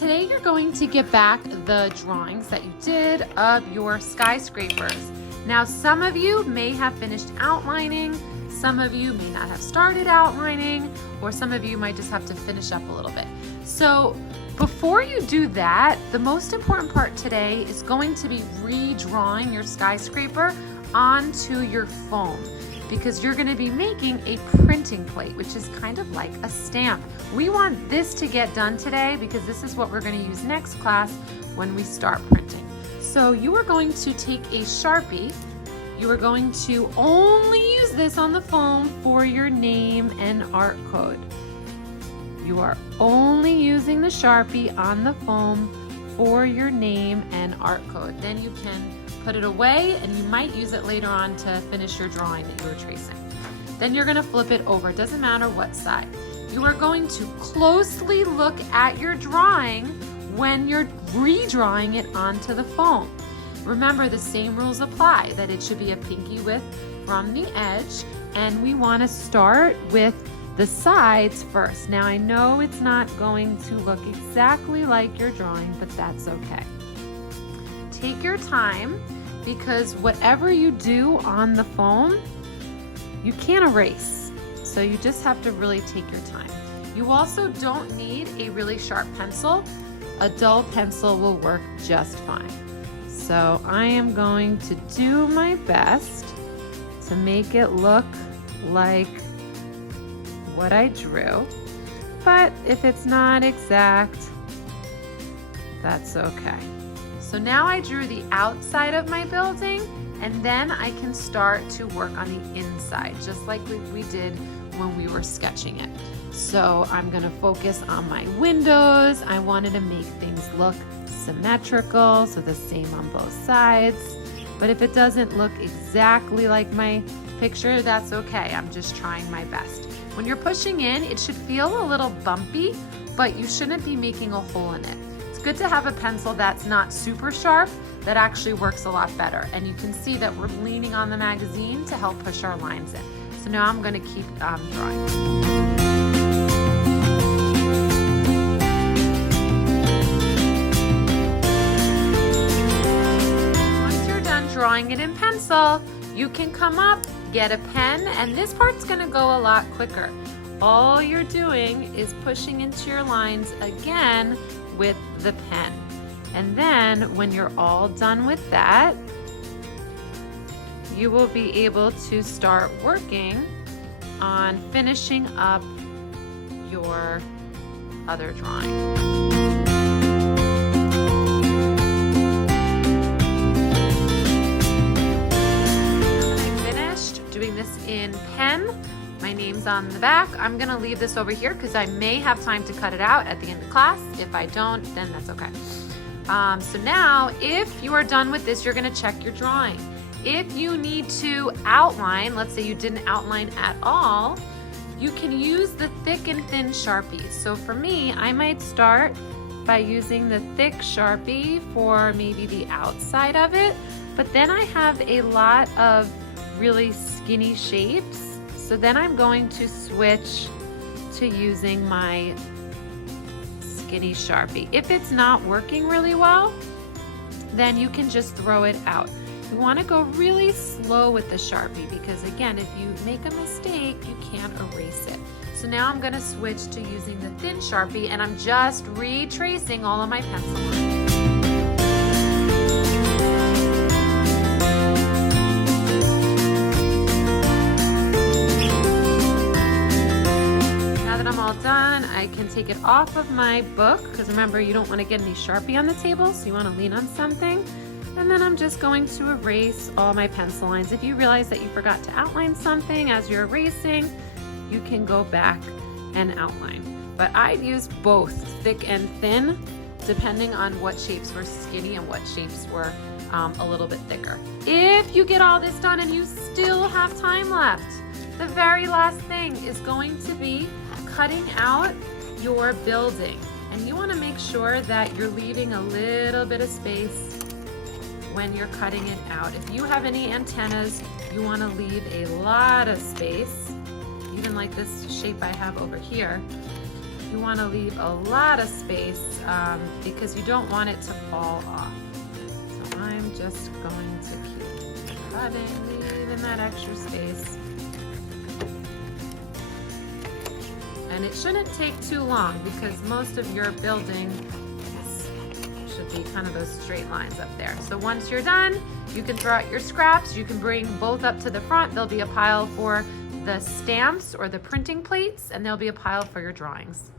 today you're going to get back the drawings that you did of your skyscrapers. Now, some of you may have finished outlining, some of you may not have started outlining, or some of you might just have to finish up a little bit. So before you do that, the most important part today is going to be redrawing your skyscraper onto your foam, because you're going to be making a printing plate, which is kind of like a stamp. We want this to get done today because this is what we're going to use next class when we start printing. So you are going to take a Sharpie. You are going to only use this on the foam for your name and art code. You are only using the Sharpie on the foam for your name and art code. Then you can put it away, and you might use it later on to finish your drawing that you were tracing. Then you're going to flip it over. It doesn't matter what side. You are going to closely look at your drawing when you're redrawing it onto the foam. Remember, the same rules apply, that it should be a pinky width from the edge, and we want to start with the sides first. Now, I know it's not going to look exactly like your drawing, but that's okay. Take your time, because whatever you do on the foam, you can't erase. So you just have to really take your time. You also don't need a really sharp pencil. A dull pencil will work just fine. So I am going to do my best to make it look like what I drew. But if it's not exact, that's okay. So now I drew the outside of my building, and then I can start to work on the inside, just like we did when we were sketching it. So I'm gonna focus on my windows. I wanted to make things look symmetrical, so the same on both sides. But if it doesn't look exactly like my picture, that's okay. I'm just trying my best. When you're pushing in, it should feel a little bumpy, but you shouldn't be making a hole in it. Good to have a pencil that's not super sharp, that actually works a lot better. And you can see that we're leaning on the magazine to help push our lines in. So now I'm going to keep drawing. Once you're done drawing it in pencil, you can come up, get a pen, and this part's going to go a lot quicker. All you're doing is pushing into your lines again with the pen. And then when you're all done with that, you will be able to start working on finishing up your other drawing. I finished doing this in pen. My name's on the back. I'm gonna leave this over here because I may have time to cut it out at the end of class. If I don't, then that's okay. So now, if you are done with this, you're gonna check your drawing. If you need to outline, let's say you didn't outline at all, you can use the thick and thin Sharpies. So for me, I might start by using the thick Sharpie for maybe the outside of it, but then I have a lot of really skinny shapes. So then I'm going to switch to using my skinny Sharpie. If it's not working really well, then you can just throw it out. You want to go really slow with the Sharpie, because again, if you make a mistake, you can't erase it. So now I'm going to switch to using the thin Sharpie, and I'm just retracing all of my pencil lines. Done, I can take it off of my book, because remember, you don't want to get any Sharpie on the table, so you want to lean on something. And then I'm just going to erase all my pencil lines. If you realize that you forgot to outline something as you're erasing, you can go back and outline. But I'd use both thick and thin, depending on what shapes were skinny and what shapes were a little bit thicker. If you get all this done and you still have time left, the very last thing is going to be cutting out your building. And you want to make sure that you're leaving a little bit of space when you're cutting it out. If you have any antennas, you want to leave a lot of space, even like this shape I have over here. You want to leave a lot of space because you don't want it to fall off. So I'm just going to keep leaving that extra space. And it shouldn't take too long because most of your building should be kind of those straight lines up there. So once you're done, you can throw out your scraps. You can bring both up to the front. There'll be a pile for the stamps or the printing plates, and there'll be a pile for your drawings.